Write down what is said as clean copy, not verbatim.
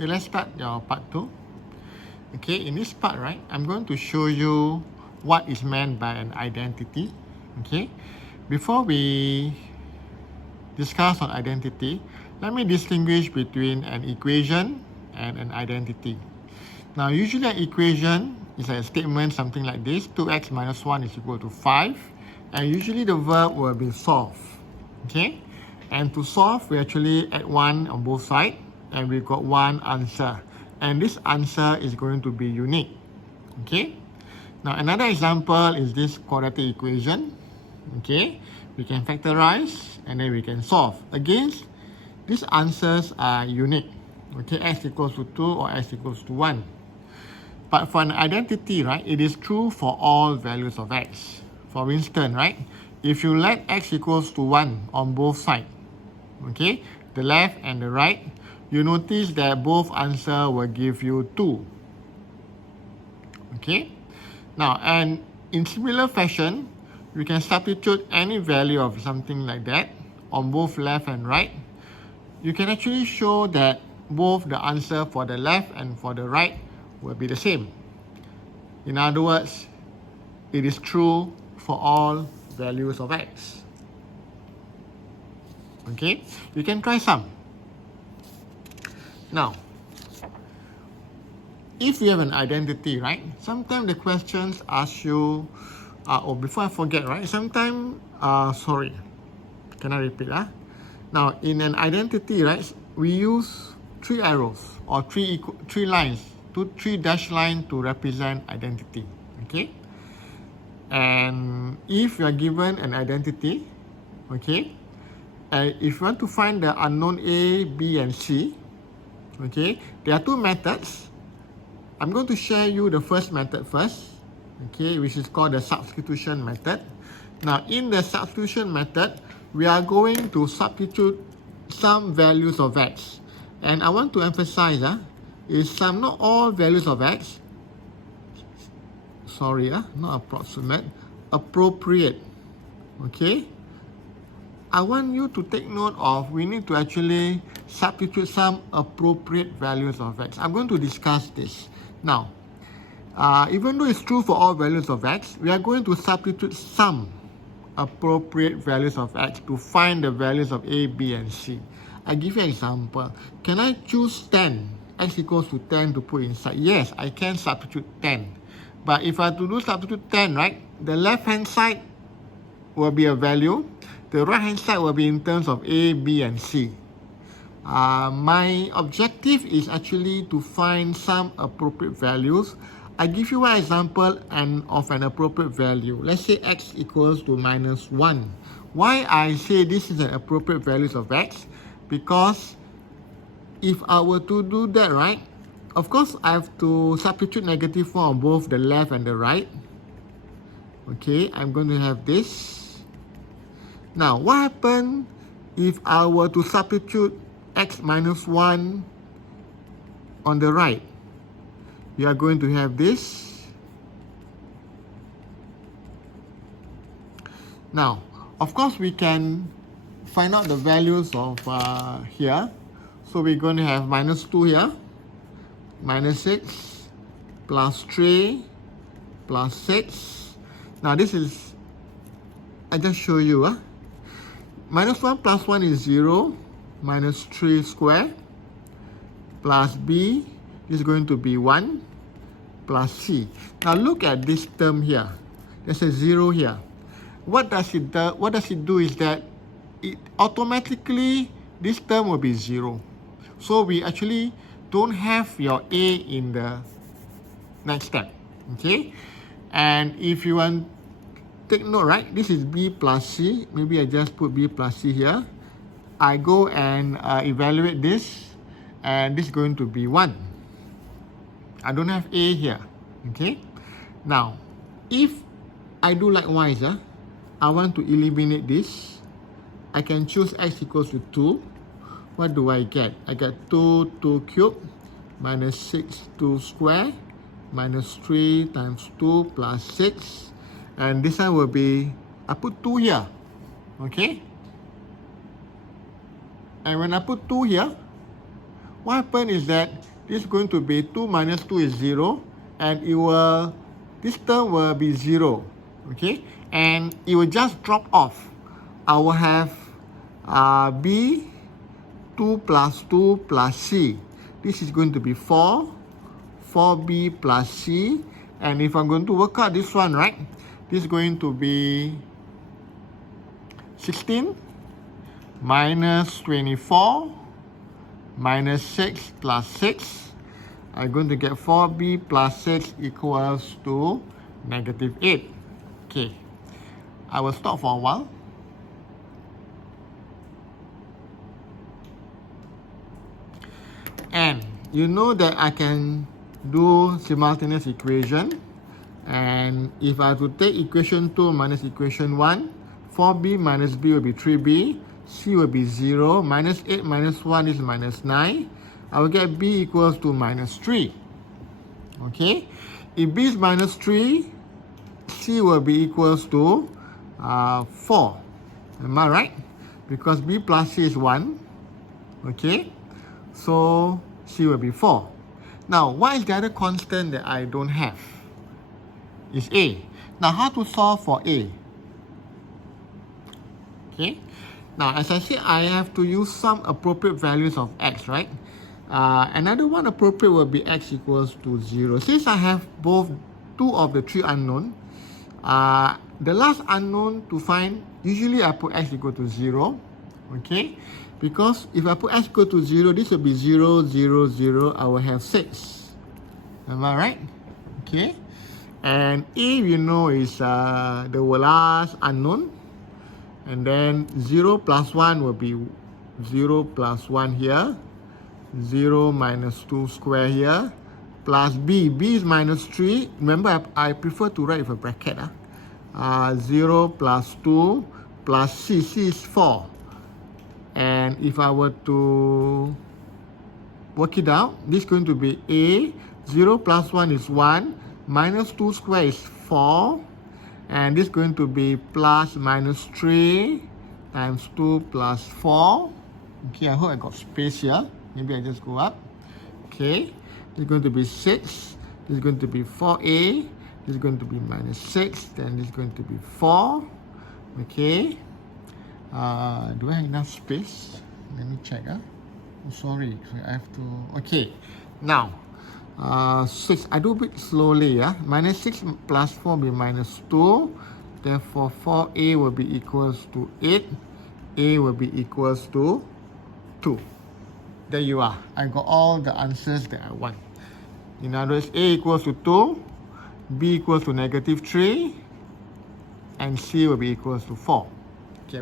Okay, let's start your part 2. Okay, in this part, right, I'm going to show you what is meant by an identity. Okay, before we discuss on identity, let me distinguish between an equation and an identity. Now, usually an equation is a statement something like this: 2x minus 1 is equal to 5, and usually the verb will be solve. Okay, and to solve, we actually add 1 on both sides, and we got one answer, and this answer is going to be unique. Okay, now another example is this quadratic equation. Okay, we can factorize and then we can solve. Again, these answers are unique. Okay, x equals to 2 or x equals to 1. But for an identity, right, it is true for all values of x. For instance, right, if you let x equals to 1 on both sides, okay, the left and the right, you notice that both answers will give you 2. Okay, now, and in similar fashion, we can substitute any value of something like that on both left and right. You can actually show that both the answer for the left and for the right will be the same. In other words, it is true for all values of x. Okay, you can try some. Now, if you have an identity, right, sometimes the questions ask you, before I forget, right, sometimes, sorry, can I repeat? Now, in an identity, right, we use 3 arrows or 3 lines, 3 dashed lines to represent identity. Okay, and if you are given an identity, okay, if you want to find the unknown A, B, and C, okay, there are 2 methods. I'm going to share you the first method first, okay, which is called the substitution method. Now, in the substitution method, we are going to substitute some values of x. And I want to emphasize, is some, not all values of x, sorry, not approximate, appropriate, okay? I want you to take note of, we need to actually substitute some appropriate values of x. I'm going to discuss this. Now, even though it's true for all values of x, we are going to substitute some appropriate values of x to find the values of a, b, and c. I give you an example. Can I choose 10, x equals to 10 to put inside? Yes, I can substitute 10. But if I have to do substitute 10, right, the left-hand side will be a value. The right-hand side will be in terms of a, b, and c. My objective is actually to find some appropriate values. I give you one example of an appropriate value. Let's say x equals to minus 1. Why I say this is an appropriate values of x? Because if I were to do that, right, of course I have to substitute negative 1 on both the left and the right. Okay, I'm going to have this. Now, what happens if I were to substitute x minus 1 on the right? You are going to have this. Now, of course, we can find out the values of here. So we're going to have minus 2 here, minus 6, plus 3, plus 6. Now, this is, I just show you. Minus 1 plus 1 is 0, minus 3 squared, plus b is going to be 1, plus c. Now look at this term here. There's a 0 here. What does it do is that it automatically, this term will be 0. So we actually don't have your a in the next step. Okay? And if you want, take note, right? This is b plus c. Maybe I just put b plus c here. I go and evaluate this, and this is going to be 1. I don't have a here. Okay? Now, if I do likewise, I want to eliminate this. I can choose x equals to 2. What do I get? I get 2 cubed, minus 6 2 squared, minus 3 times 2 plus 6. And this one will be, I put 2 here. Okay? And when I put 2 here, what happened is that this is going to be 2 minus 2 is 0, and this term will be 0, okay? And it will just drop off. I will have B, 2 plus 2 plus C. This is going to be 4, 4B plus C. And if I'm going to work out this one, right, this is going to be 16 minus 24 minus 6 plus 6. I'm going to get 4B plus 6 equals to negative 8. Okay, I will stop for a while. And you know that I can do simultaneous equation. And if I have to take equation 2 minus equation 1, 4B minus B will be 3B, C will be 0, minus 8 minus 1 is minus 9. I will get B equals to minus 3. Okay? If B is minus 3, C will be equals to 4. Am I right? Because B plus C is 1. Okay? So C will be 4. Now, what is the other constant that I don't have? Is A. Now, how to solve for A? Okay. Now, as I said, I have to use some appropriate values of x, right? Another one appropriate will be x equals to 0. Since I have both 2 of the 3 unknown, the last unknown to find, usually I put x equal to 0. Okay? Because if I put x equal to 0, this will be 0, 0, 0. I will have 6. Am I right? Okay. And A, you know, is the last unknown. And then 0 plus 1 will be 0 plus 1 here. 0 minus 2 square here. Plus B. B is minus 3. Remember, I prefer to write with a bracket. 0 plus 2 plus C. C is 4. And if I were to work it out, this is going to be A. 0 plus 1 is 1. Minus 2 square is 4. And this is going to be plus minus 3 times 2 plus 4. Okay, I hope I got space here. Maybe I just go up. Okay, this is going to be 6. This is going to be 4A. This is going to be minus 6. Then this is going to be 4. Okay. Do I have enough space? Let me check. Oh, sorry, I have to. Okay, now 6. I do a bit slowly. Minus 6 plus 4 will be minus 2. Therefore, 4A will be equals to 8. A will be equals to 2. There you are. I got all the answers that I want. In other words, A equals to 2, B equals to negative 3, and C will be equals to 4. Okay.